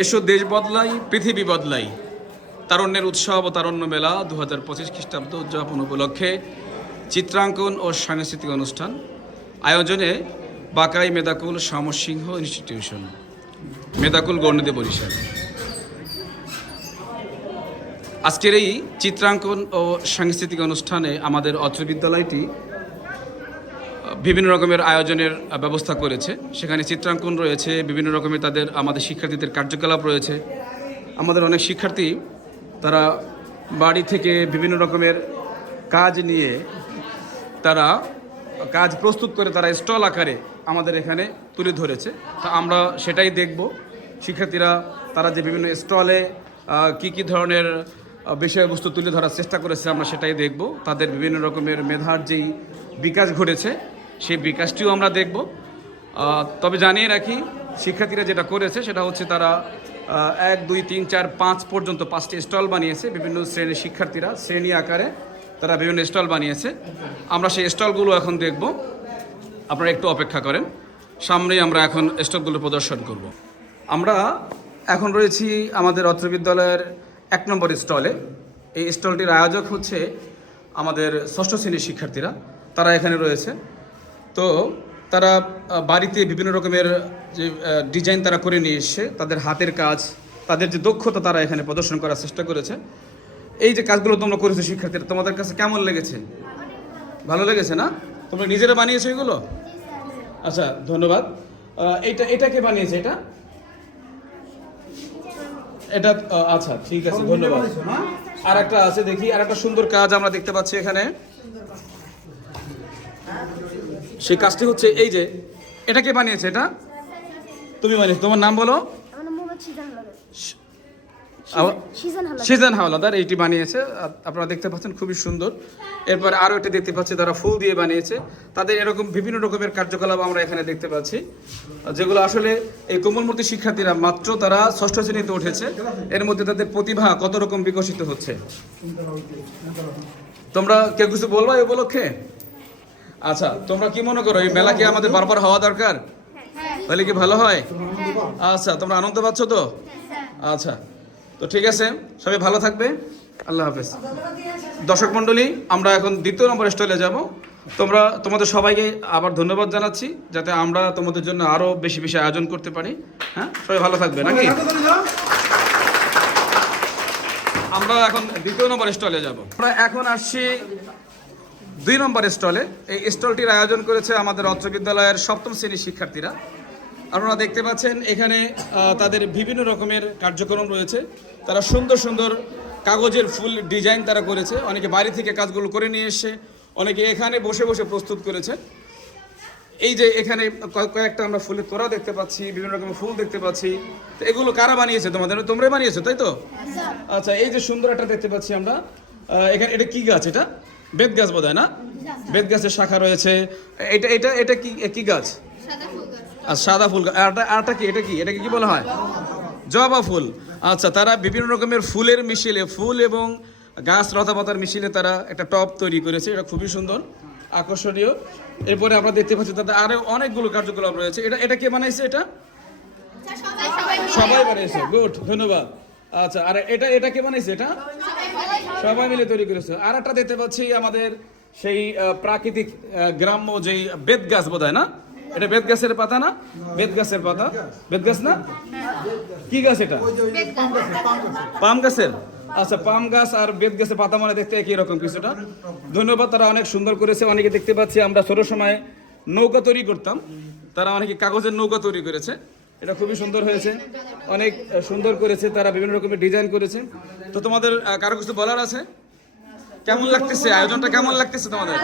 এসো দেশ বদলাই পৃথিবী বদলাই তারুণ্যের উৎসব ও তারুণ্য মেলা 2025 খ্রিস্টাব্দ উদযাপন উপলক্ষে চিত্রাঙ্কন ও সাংস্কৃতিক অনুষ্ঠান আয়োজনে বাকাই মেধাকুল সমরসিংহ ইনস্টিটিউশন মেধাকুল গণিতে বরিশাল। আজকের এই চিত্রাঙ্কন ও সাংস্কৃতিক অনুষ্ঠানে আমাদের অত্র বিদ্যালয়টি বিভিন্ন রকমের আয়োজনের ব্যবস্থা করেছে। সেখানে চিত্রাঙ্কন রয়েছে, বিভিন্ন রকমের আমাদের শিক্ষার্থীদের কার্যকলাপ রয়েছে। আমাদের অনেক শিক্ষার্থী তারা বাড়ি থেকে বিভিন্ন রকমের কাজ নিয়ে তারা কাজ প্রস্তুত করে তারা স্টল আকারে আমাদের এখানে তুলে ধরেছে। তা আমরা সেটাই দেখব। শিক্ষার্থীরা তারা যে বিভিন্ন স্টলে কি ধরনের বিষয়বস্তু তুলে ধরার চেষ্টা করেছে আমরা সেটাই দেখব। তাদের বিভিন্ন রকমের মেধার যেই বিকাশ ঘটেছে সেই বিকাশটিও আমরা দেখব। তবে জানিয়ে রাখি, শিক্ষার্থীরা যেটা করেছে সেটা হচ্ছে তারা 1, 2, 3, 4, 5 পর্যন্ত 5টি স্টল বানিয়েছে। বিভিন্ন শ্রেণীর শিক্ষার্থীরা শ্রেণী আকারে তারা বিভিন্ন স্টল বানিয়েছে। আমরা সেই স্টলগুলো এখন দেখব, আপনারা একটু অপেক্ষা করেন। সামনেই আমরা এখন স্টলগুলো প্রদর্শন করব। আমরা এখন রয়েছি আমাদের অত্র বিদ্যালয়ের 1 নম্বর স্টলে। এই স্টলটির আয়োজক হচ্ছে আমাদের 6ষ্ঠ শ্রেণীর শিক্ষার্থীরা, তারা এখানে রয়েছে। তো তারা বাড়িতে বিভিন্ন রকমের যে ডিজাইন তারা করে নিয়ে এসছে, তাদের হাতের কাজ, তাদের যে দক্ষতা তারা এখানে প্রদর্শন করার চেষ্টা করেছে। এই যে কাজগুলো তোমরা করেছো শিক্ষার্থীরা, তোমাদের কাছে কেমন লেগেছে? ভালো লেগেছে না? তোমরা নিজেরা বানিয়েছো এগুলো? আচ্ছা, ধন্যবাদ। এটা কে বানিয়েছে? এটা আচ্ছা, ঠিক আছে, ধন্যবাদ। আর একটা আছে, দেখি আর একটা সুন্দর কাজ আমরা দেখতে পাচ্ছি এখানে। সেই কাজটি হচ্ছে এই যে, এটা কে বানিয়েছে? এটা তুমি বানিয়েছো। তোমার নাম বলো? সিজন হাওলাদার এইটি বানিয়েছে। আপনারা দেখতে পাচ্ছেন, খুবই সুন্দর। এরপর আরও একটা দেখতে পাচ্ছি তারা ফুল দিয়ে বানিয়েছে। তাদের এরকম বিভিন্ন রকমের কার্যকলাপ আমরা এখানে দেখতে পাচ্ছি, যেগুলো আসলে এই কোমলমতি শিক্ষার্থীরা মাত্র তারা 6ষ্ঠ শ্রেণীতে উঠেছে, এর মধ্যে তাদের প্রতিভা কত রকম বিকশিত হচ্ছে। তোমরা কেউ কিছু বলবা এই উপলক্ষে? আচ্ছা, তোমরা কি মনে করো এই মেলা কি আমাদের বারবার হওয়া দরকার? তাহলে কি ভালো হয়? আচ্ছা, তোমরা আনন্দ পাচ্ছ তো? আচ্ছা, তো ঠিক আছে, সবাই ভালো থাকবে। আল্লাহ হাফেজ। দর্শক মণ্ডলী, আমরা এখন 2 নম্বর স্টলে যাব। তোমাদের সবাইকে আবার ধন্যবাদ জানাচ্ছি, যাতে আমরা তোমাদের জন্য আরো বেশি বেশি আয়োজন করতে পারি। হ্যাঁ, সবাই ভালো থাকবে নাকি? আমরা এখন 2 নম্বর স্টলে যাব। আমরা এখন আসছি 2 নম্বর স্টলে। এই স্টলটির আয়োজন করেছে আমাদের অত্র বিদ্যালয়ের 7ম শ্রেণীর শিক্ষার্থীরা। আপনারা দেখতে পাচ্ছেন এখানে তাদের বিভিন্ন রকমের কার্যক্রম রয়েছে। তারা সুন্দর সুন্দর কাগজের ফুল ডিজাইন তারা করেছে। অনেকে বাড়ি থেকে কাজগুলো করে নিয়ে এসে, অনেকে এখানে বসে বসে প্রস্তুত করেছে। এই যে এখানে কয়েকটা আমরা ফুলের তোড়া দেখতে পাচ্ছি, বিভিন্ন রকমের ফুল দেখতে পাচ্ছি। তো এগুলো কারা বানিয়েছে? তোমরাই বানিয়েছো, তাই তো? আচ্ছা, এই যে সুন্দর একটা দেখতে পাচ্ছি আমরা এখানে, এটা কি গাছ? এটা বেত গাছ বোধ হয়, না? বেত গাছের শাখা রয়েছে। এটা কি গাছ? আর সাদা ফুল। আরটা কি? এটাকে কি বলা হয়? জবা ফুল। আচ্ছা, তারা বিভিন্ন রকমের ফুলের মিশেলে, ফুল এবং গাছ লতাপাতার মিশেলে তারা একটা টব তৈরি করেছে। এটা খুবই সুন্দর, আকর্ষণীয়। এরপরে আমরা দেখতে পাচ্ছি তাদের আরো অনেকগুলো কার্যকলাপ রয়েছে। এটা কে বানাইছে? এটা সবাই বানিয়েছে। গুড, ধন্যবাদ। আচ্ছা, আর এটা কে বানাইছে? এটা সবাই মিলে তৈরি করেছে। আর একটা দেখতে পাচ্ছি আমাদের সেই প্রাকৃতিক গ্রাম্য যেই বেত গাছ বোধ হয়, না? এটা বেত গাছের পাতা, না? বেত গাছের পাতা, বেত গাছ না? কি গাছ এটা? পাম গাছের। আচ্ছা, পাম গাছ আর বেত গাছের পাতা মানে দেখতে একই রকম কিছুটা। ধন্যবাদ, তারা অনেক সুন্দর করেছে। অনেকে দেখতে পাচ্ছি আমরা ছোট সময় নৌকা তৈরি করতাম, তারা অনেকে কাগজের নৌকা তৈরি করেছে। এটা খুবই সুন্দর হয়েছে, অনেক সুন্দর করেছে তারা, বিভিন্ন রকমের ডিজাইন করেছে। তো তোমাদের কারো কিছু বলার আছে? কেমন লাগতেছে আয়োজনটা? কেমন লাগতেছে তোমাদের?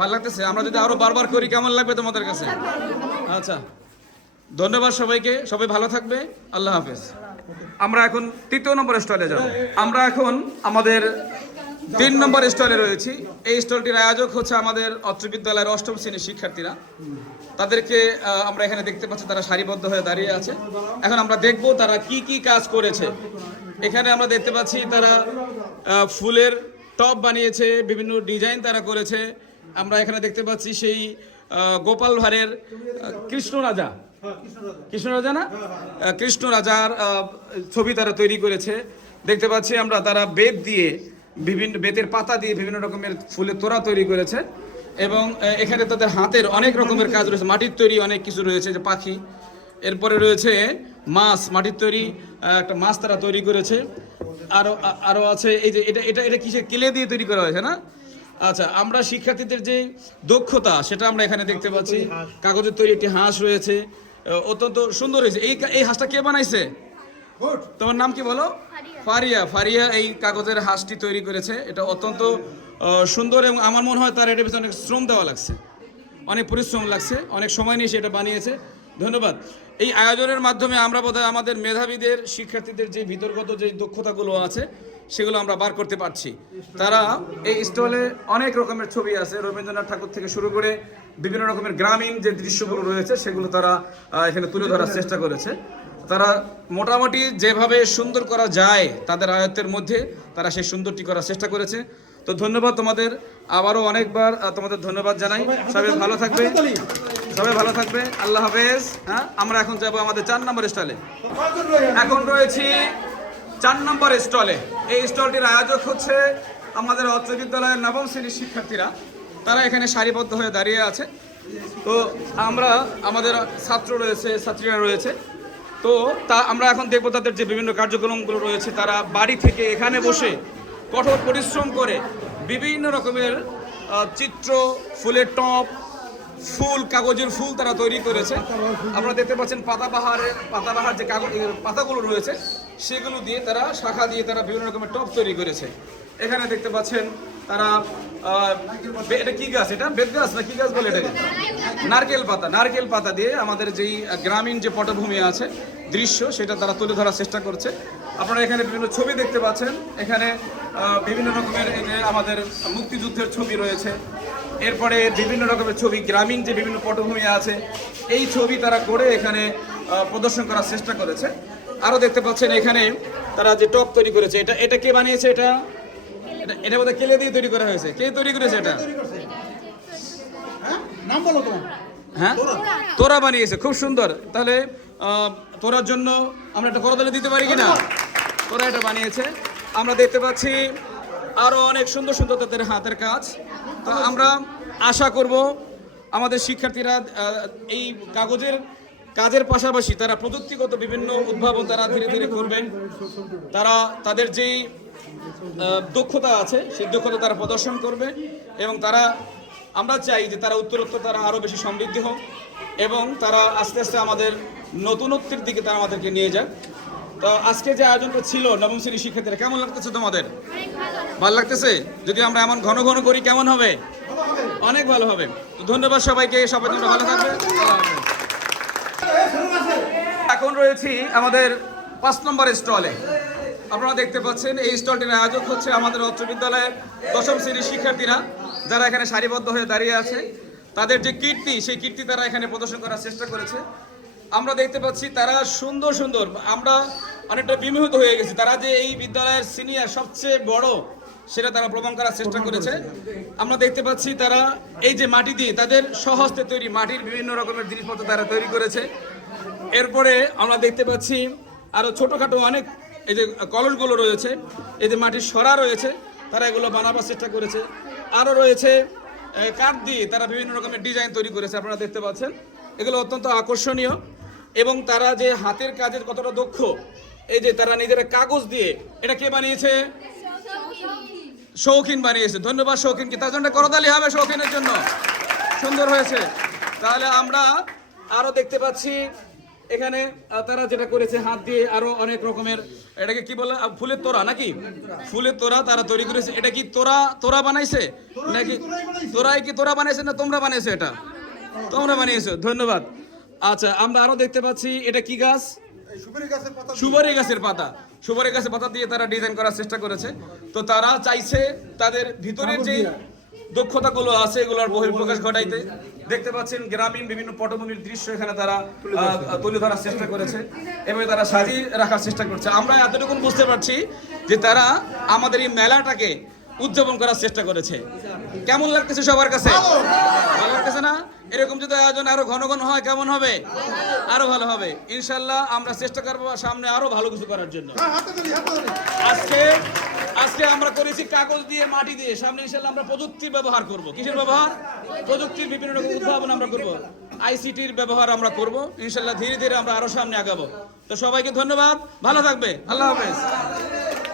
ভালো লাগতেছে? আমরা যদি আরো বারবার করি কেমন লাগবে তোমাদের কাছে? আচ্ছা, ধন্যবাদ সবাইকে। সবাই ভালো থাকবে। আল্লাহ হাফেজ। আমরা এখন 3 নম্বর স্টলে যাব। আমরা এখন আমাদের 3 নম্বর স্টলে রয়েছি। এই স্টলটির আয়োজক হচ্ছে আমাদের অত্র বিদ্যালয়ের 8ম শ্রেণীর শিক্ষার্থীরা। তাদেরকে আমরা এখানে দেখতে পাচ্ছি, তারা সারিবদ্ধ হয়ে দাঁড়িয়ে আছে। এখন আমরা দেখব তারা কি কাজ করেছে। এখানে আমরা দেখতে পাচ্ছি তারা ফুলের টব বানিয়েছে, বিভিন্ন ডিজাইন তারা করেছে। আমরা এখানে দেখতে পাচ্ছি সেই গোপাল ভাঁড়ের কৃষ্ণ রাজা, কৃষ্ণ রাজা না, কৃষ্ণ রাজার ছবি তারা তৈরি করেছে। দেখতে পাচ্ছি আমরা তারা বেত দিয়ে বিভিন্ন বেতের পাতা দিয়ে বিভিন্ন রকমের ফুলের তোড়া তৈরি করেছে এবং এখানে তাদের হাতের অনেক রকমের কাজ রয়েছে, মাটির তৈরি অনেক কিছু রয়েছে, যে পাখি, এরপরে রয়েছে মাছ, মাটির তৈরি একটা মাছ তারা তৈরি করেছে। আরো আরো আছে এই যে এটা এটা এটা কিসের ক্লে দিয়ে তৈরি করা হয়েছে না? আচ্ছা, আমরা শিক্ষার্থীদের যে দক্ষতা সেটা আমরা এখানে দেখতে পাচ্ছি। কাগজের তৈরি একটি হাঁস রয়েছে, অত্যন্ত সুন্দর হয়েছে। এই হাঁসটা কে বানাইছে? তোমার নাম কি বলো? ফারিয়া। ফারিয়া এই কাগজের হাঁসটি তৈরি করেছে। এটা অত্যন্ত সুন্দর এবং আমার মনে হয় তার এটার পিছনে অনেক শ্রম দেওয়া লাগছে, অনেক পরিশ্রম লাগছে, অনেক সময় নিয়ে সেটা বানিয়েছে। ধন্যবাদ। এই আয়োজনের মাধ্যমে আমরা বোধহয় আমাদের মেধাবীদের, শিক্ষার্থীদের যে ভিতরগত যে দক্ষতাগুলো আছে সেগুলো আমরা বার করতে পারছি। তারা এই স্টলে অনেক রকমের ছবি আছে, রবীন্দ্রনাথ ঠাকুর থেকে শুরু করে বিভিন্ন রকমের গ্রামীণ যে দৃশ্যগুলো রয়েছে সেগুলো তারা এখানে তুলে ধরার চেষ্টা করেছে। তারা মোটামুটি যেভাবে সুন্দর করা যায় তাদের আয়ত্তের মধ্যে তারা সেই সুন্দরটি করার চেষ্টা করেছে। তো ধন্যবাদ তোমাদের, আবারও অনেকবার তোমাদের ধন্যবাদ জানাই। সবাই ভালো থাকবে, সবাই ভালো থাকবে, আল্লাহ হাফেজ। হ্যাঁ, আমরা এখন যাব আমাদের 4 নম্বর স্টলে। এখন রয়েছি 4 নম্বর স্টলে। এই স্টলটির আয়োজক হচ্ছে আমাদের অত্র বিদ্যালয়ের নবম শ্রেণীর শিক্ষার্থীরা। তারা এখানে সারিবদ্ধ হয়ে দাঁড়িয়ে আছে। তো আমরা আমাদের ছাত্র রয়েছে, ছাত্রীরা রয়েছে, তো আমরা এখন দেখবো তাদের যে বিভিন্ন কার্যক্রমগুলো রয়েছে। তারা বাড়ি থেকে এখানে বসে কঠোর পরিশ্রম করে বিভিন্ন রকমের চিত্র, ফুলের টপ, ফুল, কাগজের ফুল তারা তৈরি করেছে। আপনারা দেখতে পাচ্ছেন পাতাবাহার যে কাগজ পাতাগুলো রয়েছে সেগুলো দিয়ে তারা, শাখা দিয়ে তারা বিভিন্ন রকমের টপ তৈরি করেছে। এখানে দেখতে পাচ্ছেন তারা এটা কি গাছ? এটা বেত গাছ না কি গাছ বলে এটাকে? নারকেল পাতা দিয়ে আমাদের যেই গ্রামীণ যে পটভূমি আছে, দৃশ্য, সেটা তারা তুলে ধরার চেষ্টা করছে। আপনারা এখানে বিভিন্ন ছবি দেখতে পাচ্ছেন। এখানে বিভিন্ন রকমের এই যে আমাদের মুক্তিযুদ্ধের ছবি রয়েছে, এরপরে বিভিন্ন রকমের ছবি, গ্রামীণ যে বিভিন্ন পটভূমি আছে এই ছবি তারা করে এখানে প্রদর্শন করার চেষ্টা করেছে। আরও দেখতে পাচ্ছেন এখানে তারা যে টপ তৈরি করেছে, এটা কে বানিয়েছে? এটা বোধহয় কেলে দিয়ে তৈরি করা হয়েছে। কে তৈরি করেছে এটা? হ্যাঁ, তোরা বানিয়েছে, খুব সুন্দর। তাহলে তোরার জন্য আমরা একটা করতালি দিতে পারি কিনা? তোরা এটা বানিয়েছে। আমরা দেখতে পাচ্ছি আরো অনেক সুন্দর সুন্দর তাদের হাতের কাজ। তো আমরা আশা করব আমাদের শিক্ষার্থীরা এই কাজের পাশাপাশি তারা প্রযুক্তিগত বিভিন্ন উদ্ভাবন তারা ধীরে ধীরে করবেন। তারা তাদের যেই দক্ষতা আছে সেই দক্ষতা তারা প্রদর্শন করবে এবং আমরা চাই যে তারা উত্তরোত্তর তারা আরও বেশি সমৃদ্ধ হোক এবং তারা আস্তে আস্তে আমাদের নতুনত্বের দিকে তারা আমাদেরকে নিয়ে যাক। তো আজকে যে আয়োজনটা ছিল নবম শ্রেণীর শিক্ষার্থীরা, কেমন লাগতেছে তোমাদের? ভালো লাগতেছে? যদি আমরা এমন ঘন ঘন করি কেমন হবে? অনেক ভালো হবে। ধন্যবাদ সবাইকে, সবাই জন্য ভালো থাকবে। এখন রয়েছি আমাদের 5 নম্বর স্টলে। আপনারা দেখতে পাচ্ছেন এই স্টলটির আয়োজক হচ্ছে আমাদের অত্র বিদ্যালয়ের 10ম শ্রেণীর শিক্ষার্থীরা, যারা এখানে সারিবদ্ধ হয়ে দাঁড়িয়ে আছে। তাদের যে কীর্তি, সেই কীর্তি তারা এখানে প্রদর্শন করার চেষ্টা করেছে। আমরা দেখতে পাচ্ছি তারা সুন্দর সুন্দর, আমরা অনেকটা বিমোহিত হয়ে গেছি। তারা যে এই বিদ্যালয়ের সিনিয়র, সবচেয়ে বড়, সেটা তারা প্রমাণ করার চেষ্টা করেছে। আমরা দেখতে পাচ্ছি তারা এই যে মাটি দিয়ে তাদের স্বহস্তে তৈরি মাটির বিভিন্ন রকমের জিনিসপত্র তারা তৈরি করেছে। এরপরে আমরা দেখতে পাচ্ছি আরও ছোটোখাটো অনেক এই যে কলসগুলো রয়েছে, এই যে মাটির সরা রয়েছে, তারা এগুলো বানাবার চেষ্টা করেছে। আরও রয়েছে কাঠ দিয়ে তারা বিভিন্ন রকমের ডিজাইন তৈরি করেছে। আপনারা দেখতে পাচ্ছেন এগুলো অত্যন্ত আকর্ষণীয় এবং তারা যে হাতের কাজের কতটা দক্ষ। এই যে তারা নিজেরা কাগজ দিয়ে, এটা কে বানিয়েছে? শৌখিন বানিয়েছে। ধন্যবাদ শৌখিনকে, তার জন্য করতালি হবে শৌখিনের জন্য। সুন্দর হয়েছে। তাহলে আমরা আরো দেখতে পাচ্ছি এখানে তারা যেটা করেছে হাত দিয়ে আরো অনেক রকমের, এটাকে কি বলে? ফুলের তোড়া নাকি? ফুলের তোড়া তারা তৈরি করেছে। এটা কি তোড়া বানাইছে নাকি? তোরা বানাইছে না তোমরা বানিয়েছো? এটা তোমরা বানিয়েছো, ধন্যবাদ। আচ্ছা, আমরা আরো দেখতে পাচ্ছি এটা কি গাছ? সুপারি গাছের পাতা। সুপারি গাছের পাতা দিয়ে তারা ডিজাইন করার চেষ্টা করেছে। তো তারা চাইছে তাদের ভিতরের যে দক্ষতাগুলো আছে এগুলোর বহিঃপ্রকাশ ঘটাইতে। দেখতে পাচ্ছেন গ্রামীণ বিভিন্ন পটভূমির দৃশ্য এখানে তারা তুলে ধরার চেষ্টা করেছে এবং তারা সাজিয়ে রাখার চেষ্টা করছে। আমরা এতটুকু বুঝতে পারছি যে তারা আমাদের এই মেলাটাকে উদযাপন করার চেষ্টা করেছে। কেমন লাগতেছে সবার কাছে? ভালো লাগতেছে না? এরকম যদি আয়োজন আরো ঘন ঘন হয় কেমন হবে? আরো ভালো হবে ইনশাল্লাহ। আমরা চেষ্টা করবো সামনে আরো ভালো কিছু করার জন্য। আজকে আজকে আমরা করেছি কাগজ দিয়ে, মাটি দিয়ে, সামনে ইনশাল্লাহ আমরা প্রযুক্তির ব্যবহার করব। কিসের ব্যবহার? প্রযুক্তির বিভিন্ন রকম উদ্ভাবন আমরা করব, আইসিটির ব্যবহার আমরা করব ইনশাল্লাহ। ধীরে ধীরে আমরা আরো সামনে আগাবো। তো সবাইকে ধন্যবাদ, ভালো থাকবে, আল্লাহ হাফেজ।